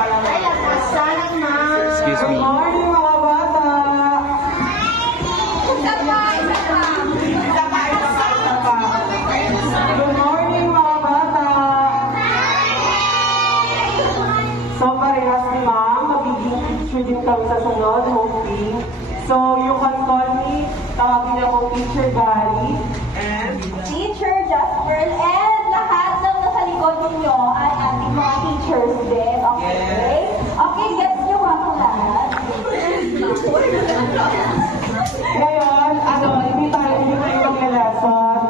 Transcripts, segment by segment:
Excuse me. Good morning, mga bata! Good morning, mga bata! So, parehas ni Ma'am, magiging teacher din kami sa sunod, hoping. So, you can call me, tawagin niyo akong Teacher Gary. And Teacher Jasper, and lahat ng nasa likod ninyo ay ating mga teachers din, okay? Yes. Okay, gets nyo ba kung lahat? ngayon, hindi tayo mag-lesson.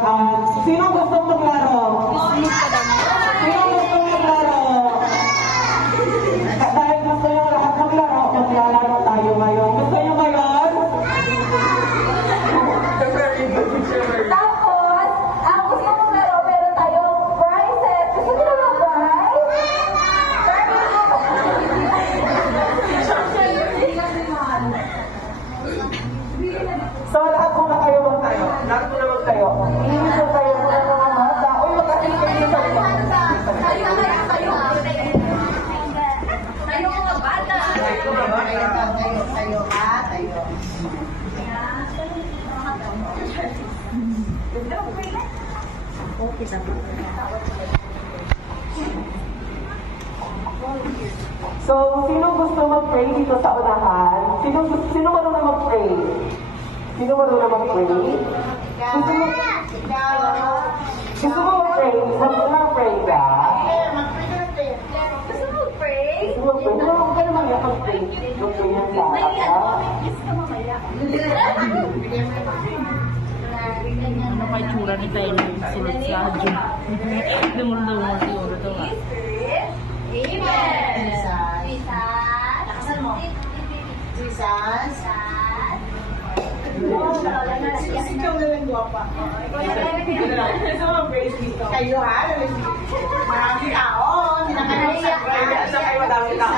Sino gustong maglaro? Sino gustong maglaro? Dahil gusto nyo lahat maglaro, maglalaro tayo ngayon. Gusto nyo ngayon? Tapos, ang gusto kong laro, meron tayong prizes. Gusto nyo naman prize? So, lahat muna kayo magtayo. Lahat muna magtayo. Iiwisan tayo muna ng mga bata. Uy, magkasing kayo sa ito. So, sino gusto mag-pray dito sa unahan? Sino marunong mag-pray? Sino marunong mag-pray? Gusto mo mag-pray? Gusto mo mag-pray ka? Gusto mo pray? Gusto mo mag-pray? Huwag ka naman yung mag-pray. Mag-pray yan sa Ano kay tsura ni tayo sulat sa adyo. Lumulungan siguro ito nga. Amen. Jesus. Ikaw na lang guwapa. Kayo ha? Maraming tao. Hindi na kayo sa Sa kayo madami tao.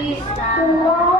Jesus.